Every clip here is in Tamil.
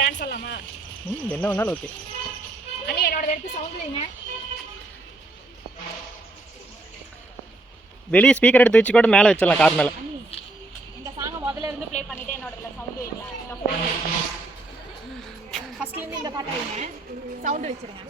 டான்ஸ் ஆடலாமா? என்ன வேணாலும் ஓகே. அண்ணி என்னோட எடுத்து சவுண்ட் வைங்க. வெளிய ஸ்பீக்கர் எடுத்து வச்சு கூட மேல வச்சிரலாம் கார் மேல. அண்ணி இந்த சாங் முதல்ல இருந்து ப்ளே பண்ணிட்டே என்னோட சவுண்ட் வைங்க. இந்த ஃபோன் ஃபர்ஸ்ட்ல இருந்து இந்த பாட்டு வைங்க. சவுண்ட் வச்சிருங்க.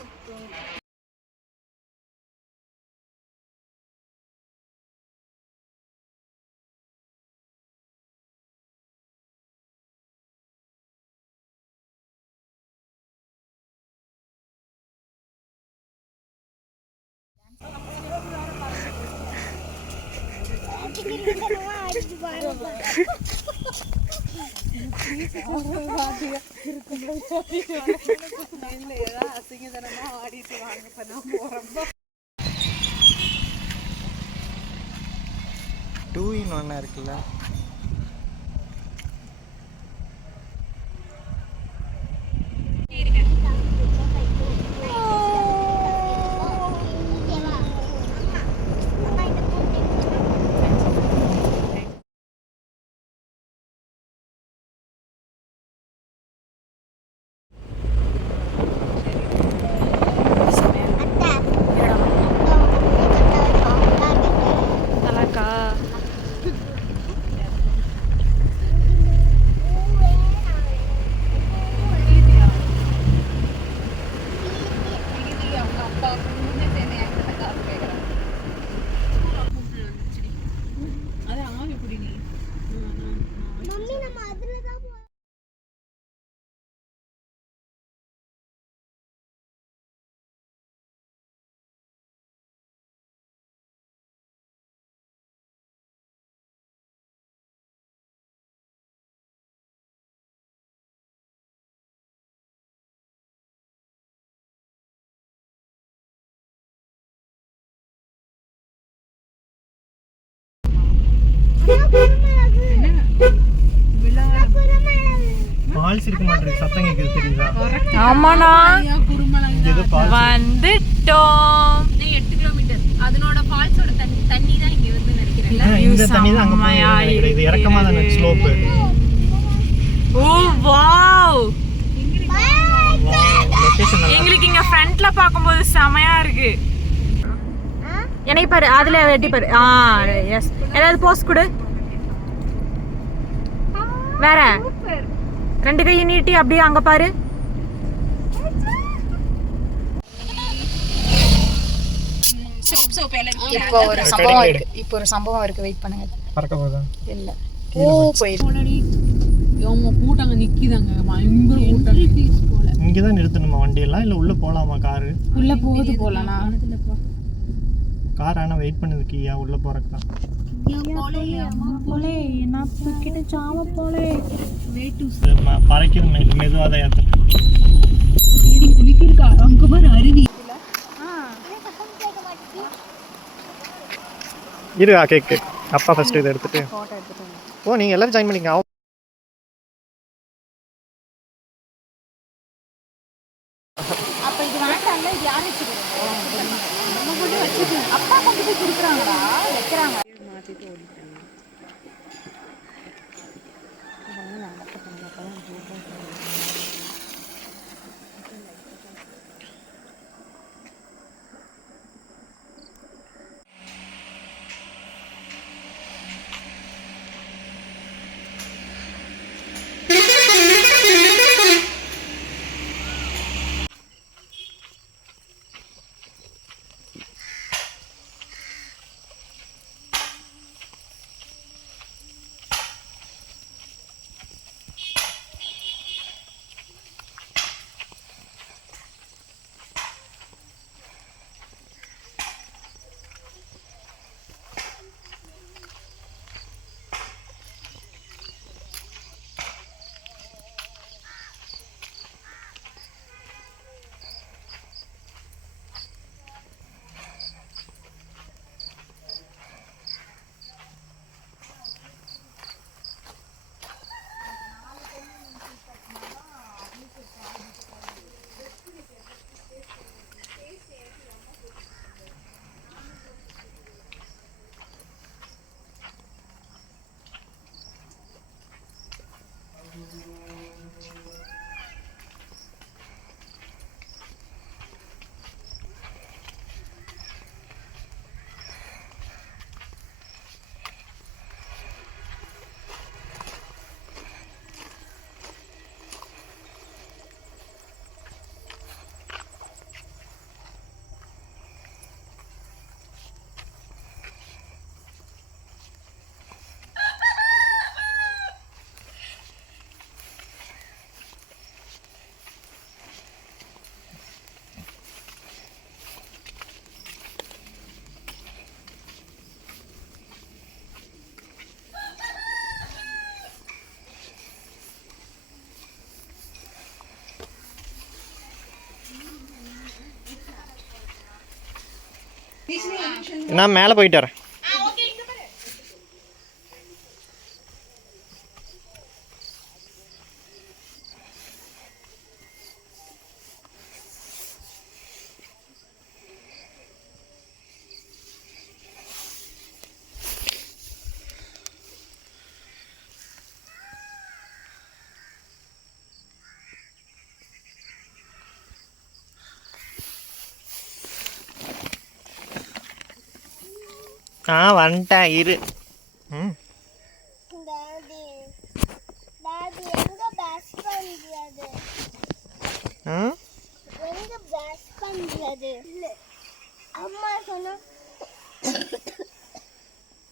டூ இன் ஒன்னா இருக்குல்ல. பால்ஸ் இருக்க மாட்டேங்குது, சத்தம் கேக்குது தெரியுதா? ஆமாண்ணா வந்துட்டோம். 8 கிலோமீட்டர் அதனோட ஃபால்ஸோட தண்ணி தான் இங்க வந்து நினைக்கிறேன். இந்த தண்ணி தான் அங்க போகுது. இது இறக்கமா தான ஸ்லோப். ஓ வாவ், லொகேஷன் எங்களுக்கு இங்க ஃப்ரண்ட்ல பாக்கும்போது செமையா இருக்கு. என்னை பாரு, அதுல வெட்டி பாரு. எஸ், ஏதாவது போஸ்ட் கொடு. வேற ரெண்டு கையை நீட்டி அப்படியே அங்க பாரு. இப்போ ஒரு சம்பவம் இருக்கு, வெயிட் பண்ணுங்க. பறக்க போதா இல்ல, போயிடு. அவங்க கூட்டாங்க நிக்கிதாங்க, பயங்கர கூட்டாங்க. இங்க தான் நிறுத்தணுமா வண்டி எல்லாம், இல்ல உள்ள போலாமா? கார் உள்ள போகுது போலனா? கார் ஆனா வெயிட் பண்ணுது கீயா உள்ள போறதுக்கு. பறக்குது மெதுவாக தான் ஏற்ற. குளிக்கிறா அங்க பாரு அருவி. இரு கேக் அப்பா ஃபர்ஸ்ட் இதை எடுத்துட்டு. ஓ நீங்க எல்லாரும் ஜாயின் பண்ணிங்க. அப்ப இது வேண்டாம்ல, இது யார் வச்சுக்கிறது? நம்ம கூட வச்சுக்கணும். அப்பா கொண்டு போய் குடுக்குறாங்களா, வைக்கிறாங்க. மாத்திட்டு ஓடிட்டாங்க. நான் மேலே போயிட்டு வரேன். வந்துட்டேன் இரு.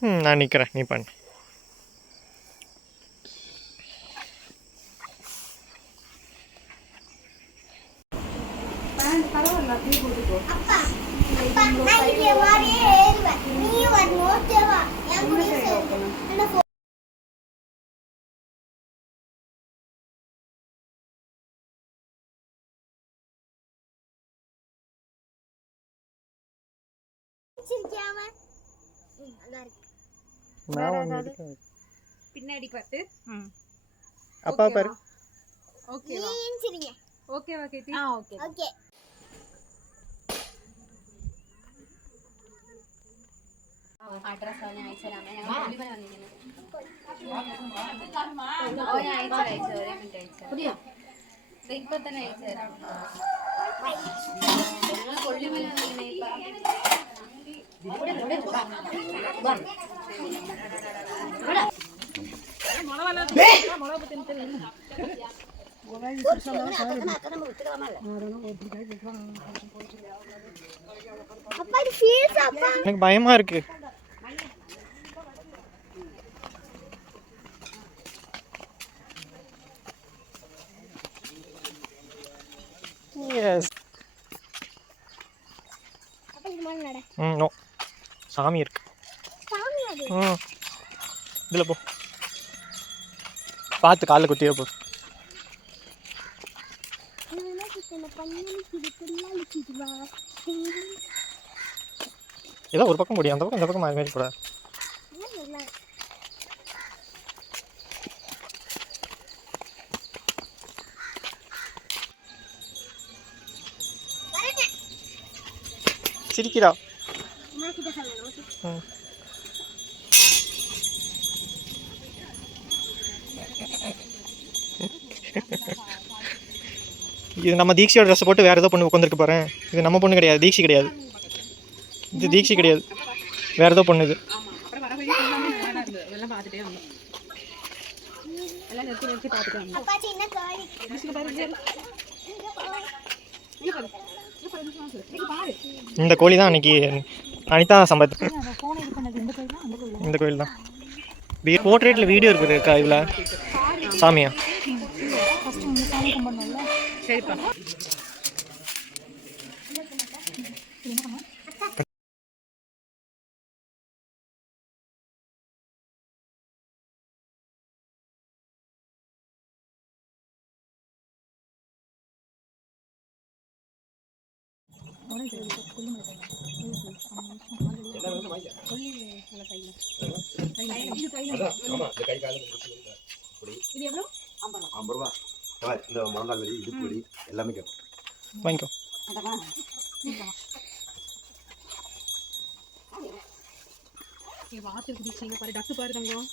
ம் நான் நிற்கிறேன், நீ பண்ணு. பின்னாடி பார்த்து அப்பா பாரு. ஓகேவா? ஓகேவா கேட்டி? Okay okay. அட்ரஸ் வாங்க ஐச்சராமே நான் சொல்லி பண்ண வந்தீங்க. ஓரே ஐச்சரா ஒரே மினிட் ஐச்சரா. புரியா? இப்பதானே ஐச்சரா. நான் சொல்லி பண்ண வந்தீங்க இப்ப. எனக்கு பயமா இருக்கு. எஸ். நோ சாமி இருக்கு. இதில் போ, பார்த்து காலில் குத்தியே போ. ஏதோ ஒரு பக்கம் முடியும், அந்த பக்கம் இந்த பக்கம் மாறி போட. சிரிக்கிறா. இது நம்ம தீக்ஷியோட ட்ரெஸ்ஸை போட்டு வேறு ஏதோ பொண்ணு உட்காந்துருக்கு பாரு. இது நம்ம பொண்ணு கிடையாது, தீக்ஷி கிடையாது. இது தீக்ஷி கிடையாது, வேறு ஏதோ பொண்ணு. இது இந்த கோழி தான் அன்னைக்கு அனிதா சம்பத். இந்த கோயில் தான். போர்ட்ரேட்டில் வீடியோ இருக்குதுக்கா இதில் சாமியா? சரிப்பா. வாங்கிக்கோ. வாசல் குடிச்சிங்க பாரு, டக்கு பாரு தங்கம்.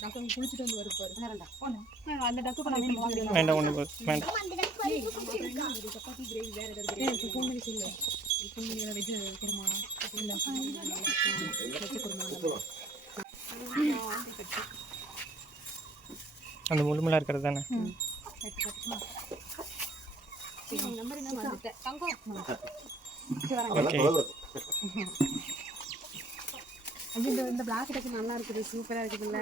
டக்கு குளிச்சுட்டு வந்து வருது பாரு. அந்த டக்கு பண்ண வேண்டாம், ஒன்று வேண்டாம். சப்பாத்தி கிரேவி வேற ஏதாவது ஃபோன் பண்ணி சொல்லு. வெஜ் குருமா இல்லை வெஜ் குருமா. அந்த முழுமெல்லாம் இருக்கிறது தானே. இந்த பிளாக் டக்கு நல்லா இருக்குது, சூப்பரா இருக்குதுல்ல.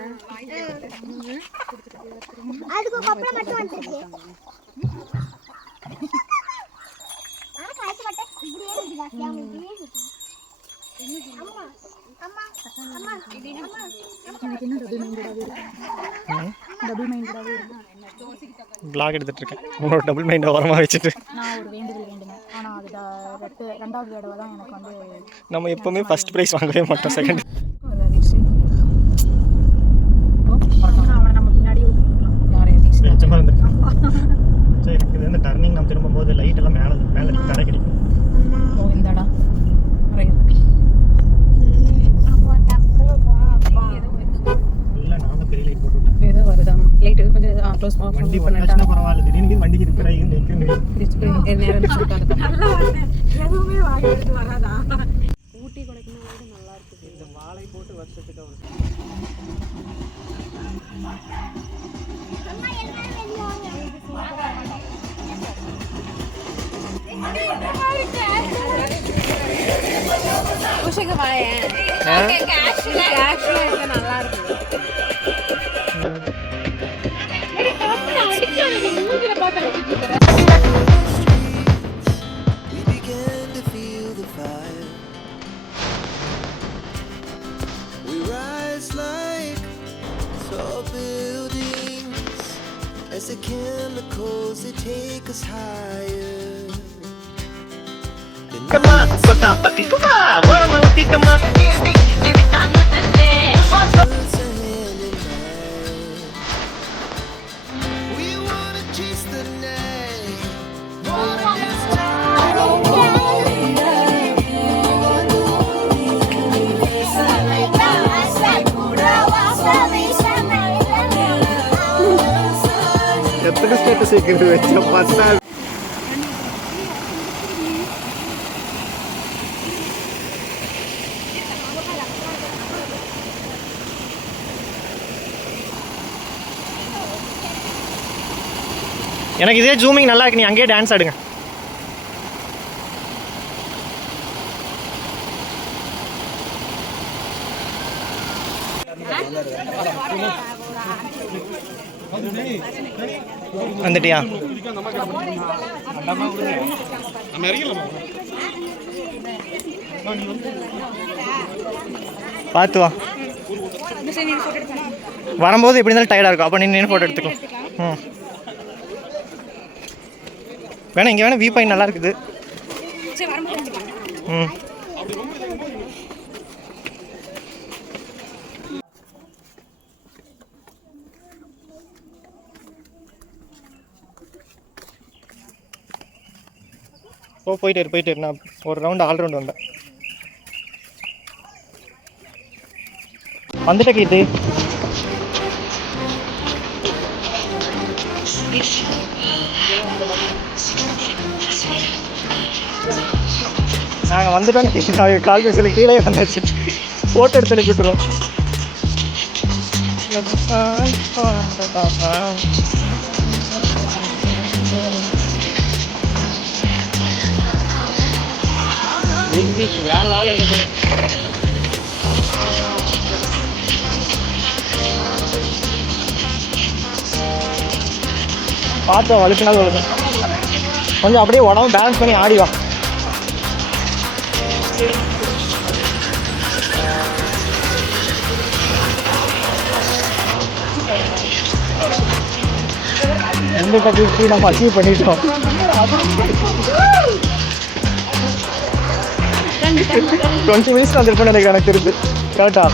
டபுள் மைண்டடாவே இருக்கு. பிளாக் எடுத்துகிட்டு இருக்கேன் உங்களோட டபுள் மைண்டை ஓரமாக வச்சுட்டு. நான் ஒரு வேண்டுதல் வேண்டுனேன், ஆனால் அது ரெண்டாவது தடவை தான் எனக்கு வந்து. நம்ம எப்போவுமே ஃபர்ஸ்ட் ப்ரைஸ் வாங்கவே மாட்டோம், செகண்ட். அவனை நம்ம பின்னாடி வெளிச்சமாக இருந்திருக்கான். சரி, இது வந்து டர்னிங் நம்ம திரும்பும்போது லைட் எல்லாம் மேலே தடை கிடைக்கும். இந்த இடம் இல்லை, நான் தான் பெரிய லைட் போட்டு விட்டேன். ஏதோ வருதா லைட்டு கொஞ்சம் க்ளோஸ் வண்டி பண்ணிட்டா பரவாயில்ல, திடீர்னு வண்டிக்கு ரிப்பேர் ஆகி நிற்குங்க. எதுவுமே வாங்கி எடுத்து வராதா? ஊட்டி கொடைக்கானல் நல்லா இருக்குது. இந்த வாழை போட்டு வருஷத்துக்கு ஒரு உஷக்கு வாயேன் நல்லா இருக்குது. As the chemicals, they take us higher. Kama kota pati kuma warma uti kama We wanna chase the night. எத்தனை ஸ்டேட்டஸ் வைக்கிறது வச்ச பார்த்தா எனக்கு இதே ஜூமிங் நல்லா இருக்கு. நீ அங்கேயே டான்ஸ் ஆடுங்க. வந்துட்டியா? பார்த்து வா. வரும்போது எப்படி இருந்தாலும் டயர்டாக இருக்கும். அப்போ நின்று ஃபோட்டோ எடுத்துக்கோ. ம், வேணா இங்கே வேணா வியூ பாயிண்ட் நல்லா இருக்குது. ம், போயிட்டு இரு. நான் ஒரு ரவுண்டு ஆல் ரவுண்டு வந்தேன். வந்துட்ட கீர்த்தி. நாங்கள் வந்துட்டோம். கால் பேசில் கீழே வந்தாச்சு. ஃபோட்டோ எடுத்து அனுப்பிட்டுருவோம். பார்த்து வலிச்சுனா சொல்லுங்க. கொஞ்சம் அப்படியே உடம்பு பேலன்ஸ் பண்ணி ஆடி வா. இந்த கட்சி நம்ம அச்சீவ் பண்ணிட்டோம். 20 மினிட்ஸ் வந்துருப்பேன் நினைக்கிறேன். எனக்கு தெரிஞ்சு கரெக்டா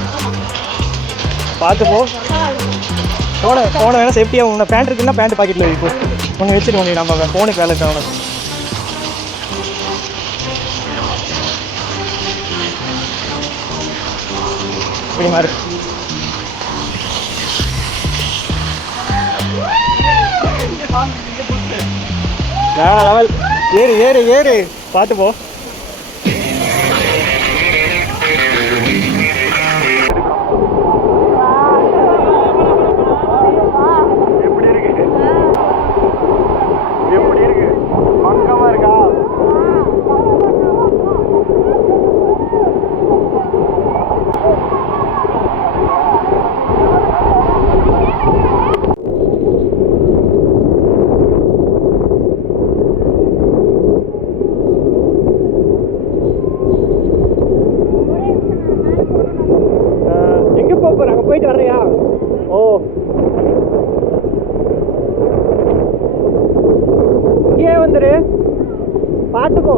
பார்த்து போ. ஃபோனை வேணால் சேஃப்டியாக உன்னை பேண்ட் இருக்குன்னா பேண்ட் பாக்கெட்டில் இப்போ ஒன்று வச்சுட்டு ஒன்று நம்ம ஃபோனுக்கு வேலை இருக்கு. அவனுக்கு இப்படி மாதிரி வேற லெவல். ஏறு பார்த்து போ. எப்படி இருக்கு? பக்கமா இருக்கா? எங்க போறோம்? அங்க போயிட்டு வர்றியா? ஓ பார்த்துக்கோ